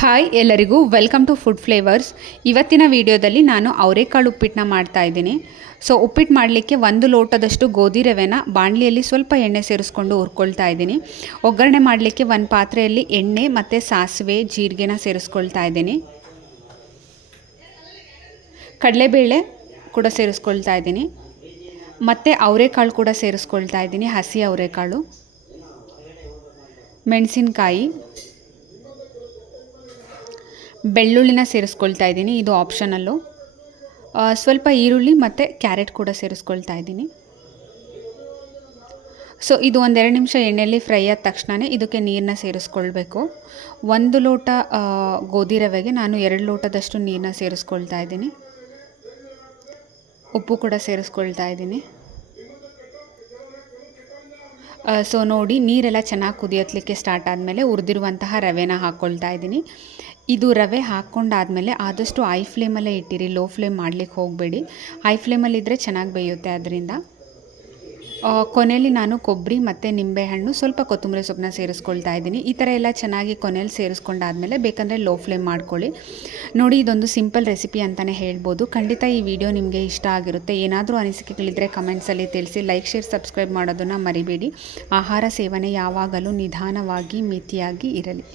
Hi ಎಲ್ಲರಿಗೂ welcome to food flavours. ಇವತ್ತಿನ ವಿಡಿಯೋದಲ್ಲಿ ನಾನು ಅವರೆಕಾಳು ಉಪ್ಪಿಟ್ಟನ್ನ ಮಾಡ್ತಾ ಇದ್ದೀನಿ. ಉಪ್ಪಿಟ್ಟು ಮಾಡಲಿಕ್ಕೆ 1 ಲೋಟದಷ್ಟು ಗೋಧಿ ರವೆನ ಬಾಣಲಿಯಲ್ಲಿ ಸ್ವಲ್ಪ ಎಣ್ಣೆ ಸೇರಿಸ್ಕೊಂಡು ಹುರ್ಕೊಳ್ತಾ ಇದ್ದೀನಿ. ಒಗ್ಗರಣೆ ಮಾಡಲಿಕ್ಕೆ ಒಂದು ಪಾತ್ರೆಯಲ್ಲಿ ಎಣ್ಣೆ ಮತ್ತು ಸಾಸಿವೆ ಜೀರಿಗೆನ ಸೇರಿಸ್ಕೊಳ್ತಾ ಇದ್ದೀನಿ. ಕಡಲೆಬೇಳೆ ಕೂಡ ಸೇರಿಸ್ಕೊಳ್ತಾ ಇದ್ದೀನಿ. ಮತ್ತು ಅವರೆಕಾಳು ಕೂಡ ಸೇರಿಸ್ಕೊಳ್ತಾ ಇದ್ದೀನಿ, ಹಸಿ ಅವರೆಕಾಳು, ಮೆಣಸಿನಕಾಯಿ, ಬೆಳ್ಳುಳ್ಳಿನ ಸೇರಿಸ್ಕೊಳ್ತಾ ಇದ್ದೀನಿ, ಇದು ಆಪ್ಷನಲ್ಲು. ಸ್ವಲ್ಪ ಈರುಳ್ಳಿ ಮತ್ತು ಕ್ಯಾರೆಟ್ ಕೂಡ ಸೇರಿಸ್ಕೊಳ್ತಾ ಇದ್ದೀನಿ. ಇದು 1-2 ನಿಮಿಷ ಎಣ್ಣೆಯಲ್ಲಿ ಫ್ರೈ ಆದ ತಕ್ಷಣ ಇದಕ್ಕೆ ನೀರನ್ನ ಸೇರಿಸ್ಕೊಳ್ಬೇಕು. 1 ಲೋಟ ಗೋಧಿ ರವೆಗೆ ನಾನು 2 ಲೋಟದಷ್ಟು ನೀರನ್ನ ಸೇರಿಸ್ಕೊಳ್ತಾ ಇದ್ದೀನಿ. ಉಪ್ಪು ಕೂಡ ಸೇರಿಸ್ಕೊಳ್ತಾ ಇದ್ದೀನಿ. ನೋಡಿ, ನೀರೆಲ್ಲ ಚೆನ್ನಾಗಿ ಕುದಿಯತ್ಲಿಕ್ಕೆ ಸ್ಟಾರ್ಟ್ ಆದಮೇಲೆ ಹುರಿದಿರುವಂತಹ ರವೆನ ಹಾಕ್ಕೊಳ್ತಾ ಇದ್ದೀನಿ. ಇದು ರವೆ ಹಾಕ್ಕೊಂಡಾದಮೇಲೆ ಆದಷ್ಟು ಹೈ ಫ್ಲೇಮಲ್ಲೇ ಇಟ್ಟಿರಿ, ಲೋ ಫ್ಲೇಮ್ ಮಾಡಲಿಕ್ಕೆ ಹೋಗಬೇಡಿ. ಹೈ ಫ್ಲೇಮಲ್ಲಿದ್ದರೆ ಚೆನ್ನಾಗಿ ಬೇಯುತ್ತೆ. ಅದರಿಂದ ಕೊನೆಯಲ್ಲಿ ನಾನು ಕೊಬ್ಬರಿ ಮತ್ತು ನಿಂಬೆಹಣ್ಣು, ಸ್ವಲ್ಪ ಕೊತ್ತಂಬರಿ ಸೊಪ್ಪನ್ನ ಸೇರಿಸ್ಕೊಳ್ತಾ ಇದ್ದೀನಿ. ಈ ಥರ ಎಲ್ಲ ಚೆನ್ನಾಗಿ ಕೊನೆಯಲ್ಲಿ ಸೇರಿಸ್ಕೊಂಡಾದಮೇಲೆ ಬೇಕಂದರೆ ಲೋ ಫ್ಲೇಮ್ ಮಾಡ್ಕೊಳ್ಳಿ. ನೋಡಿ, ಇದೊಂದು ಸಿಂಪಲ್ ರೆಸಿಪಿ ಅಂತಲೇ ಹೇಳ್ಬೋದು. ಖಂಡಿತ ಈ ವಿಡಿಯೋ ನಿಮಗೆ ಇಷ್ಟ ಆಗಿರುತ್ತೆ. ಏನಾದರೂ ಅನಿಸಿಕೆಗಳಿದ್ದರೆ ಕಮೆಂಟ್ಸಲ್ಲಿ ತಿಳಿಸಿ. ಲೈಕ್, ಶೇರ್, ಸಬ್ಸ್ಕ್ರೈಬ್ ಮಾಡೋದನ್ನು ಮರಿಬೇಡಿ. ಆಹಾರ ಸೇವನೆ ಯಾವಾಗಲೂ ನಿಧಾನವಾಗಿ ಮಿತಿಯಾಗಿ ಇರಲಿ.